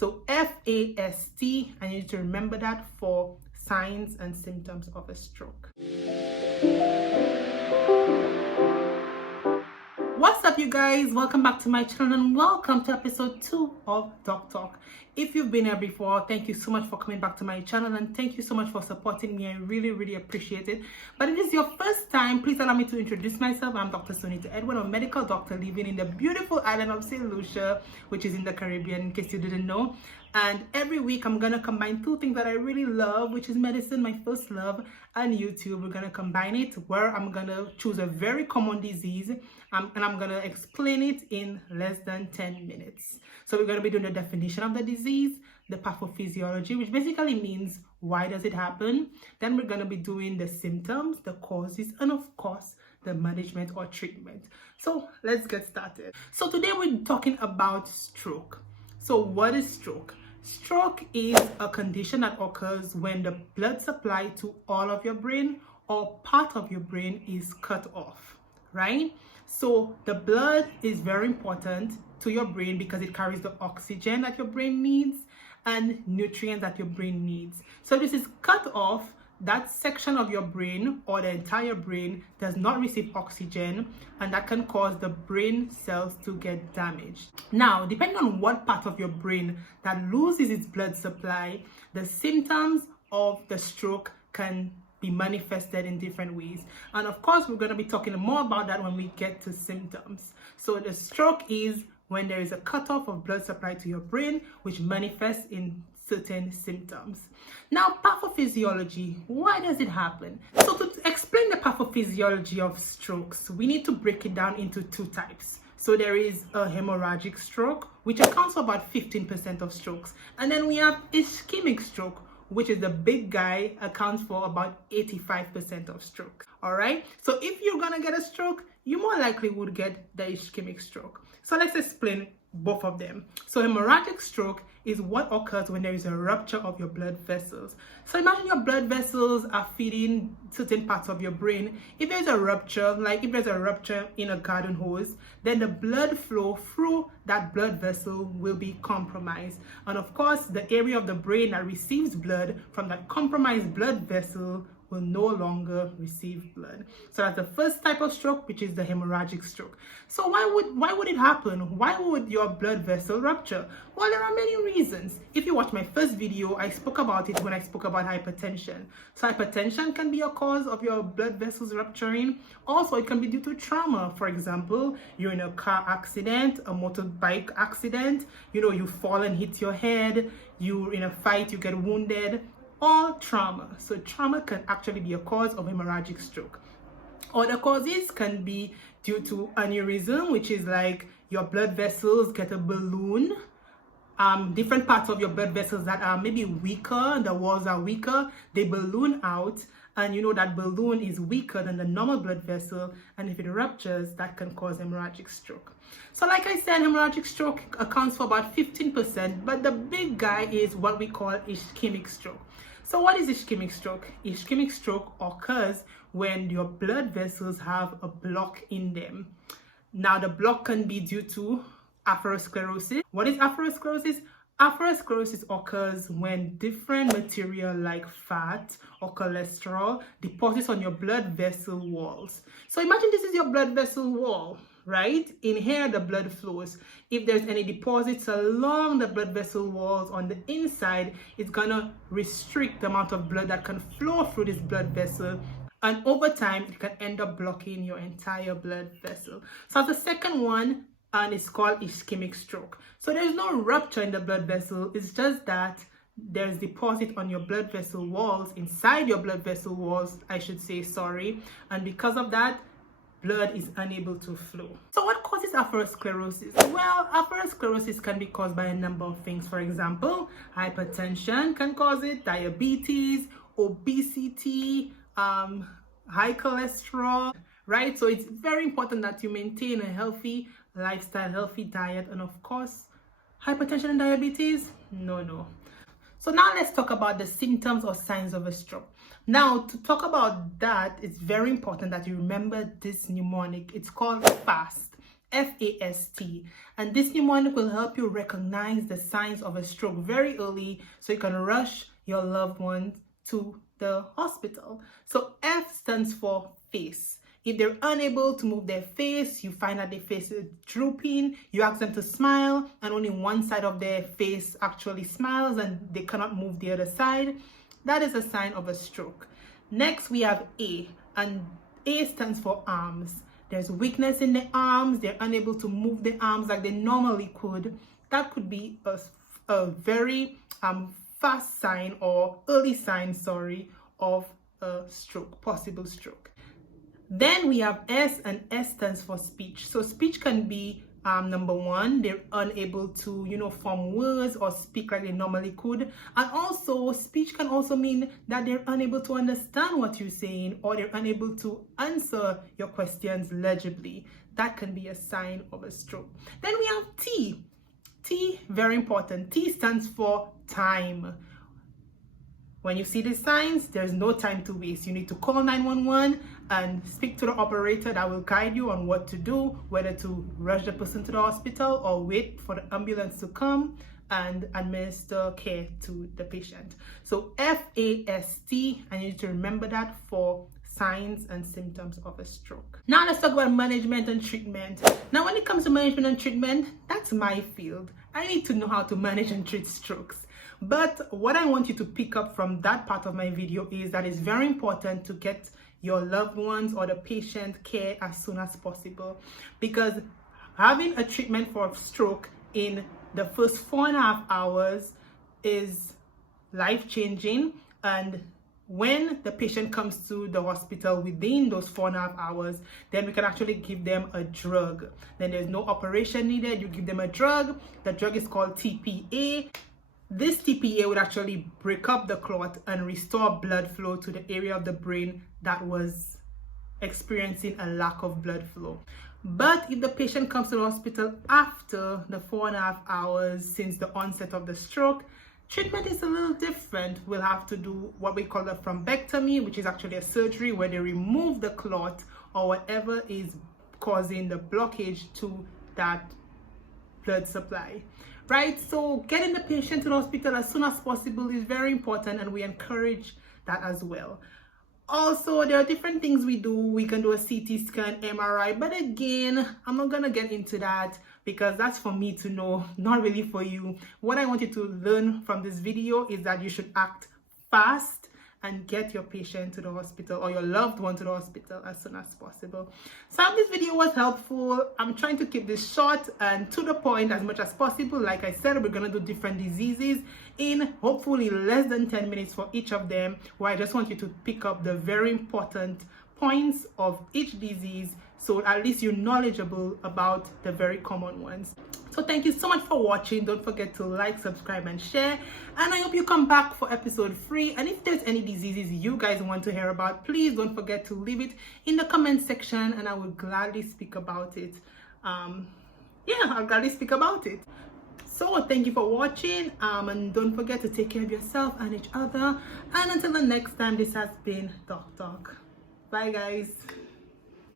So FAST, I need you to remember that for signs and symptoms of a stroke. What's up, you guys? Welcome back to my channel and welcome to episode 2 of Doc Talk. If you've been here before, thank you so much for coming back to my channel and thank you so much for supporting me. I really appreciate it. But if this is your first time, please allow me to introduce myself. I'm Dr. Sonita Edwin, a medical doctor living in the beautiful island of St. Lucia, which is in the Caribbean, in case you didn't know. And every week I'm gonna combine two things that I really love, which is medicine, my first love, and YouTube. We're gonna combine it where I'm gonna choose a very common disease and I'm gonna explain it in less than 10 minutes. So we're gonna be doing the definition of the disease, the pathophysiology, which basically means why does it happen. Then we're gonna be doing the symptoms, the causes, and of course the management or treatment. So let's get started. So today we're talking about stroke. So what is stroke? Stroke is a condition that occurs when the blood supply to all of your brain or part of your brain is cut off, right? So the blood is very important to your brain because it carries the oxygen that your brain needs and nutrients that your brain needs. So this is cut off. That section of your brain or the entire brain does not receive oxygen, and that can cause the brain cells to get damaged. Now, depending on what part of your brain that loses its blood supply, the symptoms of the stroke can be manifested in different ways. And of course, we're going to be talking more about that when we get to symptoms. So the stroke is when there is a cutoff of blood supply to your brain, which manifests in certain symptoms. Now, pathophysiology, why does it happen? So to explain the pathophysiology of strokes, we need to break it down into two types. So there is a hemorrhagic stroke, which accounts for about 15% of strokes. And then we have ischemic stroke, which is the big guy, accounts for about 85% of strokes. All right. So if you're going to get a stroke, you more likely would get the ischemic stroke. So let's explain both of them. So hemorrhagic stroke is what occurs when there is a rupture of your blood vessels. So imagine your blood vessels are feeding certain parts of your brain. If there's a rupture, like if there's a rupture in a garden hose, then the blood flow through that blood vessel will be compromised. And of course, the area of the brain that receives blood from that compromised blood vessel will no longer receive blood. So that's the first type of stroke, which is the hemorrhagic stroke. So why would it happen? Why would your blood vessel rupture? Well, there are many reasons. If you watch my first video, I spoke about it when I spoke about hypertension. So hypertension can be a cause of your blood vessels rupturing. Also, it can be due to trauma. For example, you're in a car accident, a motorbike accident, you fall and hit your head, you're in a fight, you get wounded. All trauma. So trauma can actually be a cause of hemorrhagic stroke. Other causes can be due to aneurysm, which is like your blood vessels get a balloon. Different parts of your blood vessels that are maybe weaker, the walls are weaker, they balloon out, and that balloon is weaker than the normal blood vessel, and if it ruptures, that can cause hemorrhagic stroke. So like I said, hemorrhagic stroke accounts for about 15%, but the big guy is what we call ischemic stroke. So what is ischemic stroke? Ischemic stroke occurs when your blood vessels have a block in them. Now, the block can be due to atherosclerosis. What is atherosclerosis? Atherosclerosis occurs when different material like fat or cholesterol deposits on your blood vessel walls. So imagine this is your blood vessel wall, right? In here, the blood flows. If there's any deposits along the blood vessel walls on the inside, it's gonna restrict the amount of blood that can flow through this blood vessel. And over time, it can end up blocking your entire blood vessel. So the second one, and it's called ischemic stroke. So there's no rupture in the blood vessel. It's just that there's deposit on your blood vessel walls, inside your blood vessel walls, I should say, sorry. And because of that, blood is unable to flow. So what causes atherosclerosis? Well, atherosclerosis can be caused by a number of things. For example, hypertension can cause it, diabetes, obesity, high cholesterol, right? So it's very important that you maintain a healthy lifestyle, healthy diet, and of course, hypertension and diabetes, no. So now let's talk about the symptoms or signs of a stroke. Now, to talk about that, it's very important that you remember this mnemonic. It's called FAST. FAST. And this mnemonic will help you recognize the signs of a stroke very early so you can rush your loved ones to the hospital. So F stands for face. If they're unable to move their face, you find that their face is drooping, you ask them to smile and only one side of their face actually smiles and they cannot move the other side, that is a sign of a stroke. Next we have A, and A stands for arms. There's weakness in the arms, they're unable to move the arms like they normally could. That could be a very fast sign or early sign, of a stroke, possible stroke. Then we have S, and S stands for speech. So speech can be number one, they're unable to form words or speak like they normally could. And also speech can also mean that they're unable to understand what you're saying or they're unable to answer your questions legibly. That can be a sign of a stroke. Then we have T. T, very important. T stands for time. When you see these signs, there's no time to waste. You need to call 911 and speak to the operator that will guide you on what to do, whether to rush the person to the hospital or wait for the ambulance to come and administer care to the patient. So FAST, I need to remember that for signs and symptoms of a stroke. Now let's talk about management and treatment. Now when it comes to management and treatment, that's my field. I need to know how to manage and treat strokes. But what I want you to pick up from that part of my video is that it's very important to get your loved ones or the patient care as soon as possible, because having a treatment for stroke in the first 4.5 hours is life-changing. And when the patient comes to the hospital within those 4.5 hours, then we can actually give them a drug. Then there's no operation needed. You give them a drug. The drug is called TPA. This TPA would actually break up the clot and restore blood flow to the area of the brain that was experiencing a lack of blood flow. But if the patient comes to the hospital after the 4.5 hours since the onset of the stroke, treatment is a little different. We'll have to do what we call a thrombectomy, which is actually a surgery where they remove the clot or whatever is causing the blockage to that blood supply. Right, so getting the patient to the hospital as soon as possible is very important, and we encourage that as well. Also, there are different things we do. We can do a CT scan, MRI, but again, I'm not gonna get into that because that's for me to know, not really for you. What I want you to learn from this video is that you should act fast and get your patient to the hospital or your loved one to the hospital as soon as possible. So I hope this video was helpful. I'm trying to keep this short and to the point as much as possible. Like I said, we're going to do different diseases in hopefully less than 10 minutes for each of them, where I just want you to pick up the very important points of each disease so at least you're knowledgeable about the very common ones. So thank you so much for watching. Don't forget to like, subscribe, and share. And I hope you come back for episode 3. And if there's any diseases you guys want to hear about, please don't forget to leave it in the comment section and I will gladly speak about it. I'll gladly speak about it. So thank you for watching. And don't forget to take care of yourself and each other. And until the next time, this has been Doc Talk. Bye guys.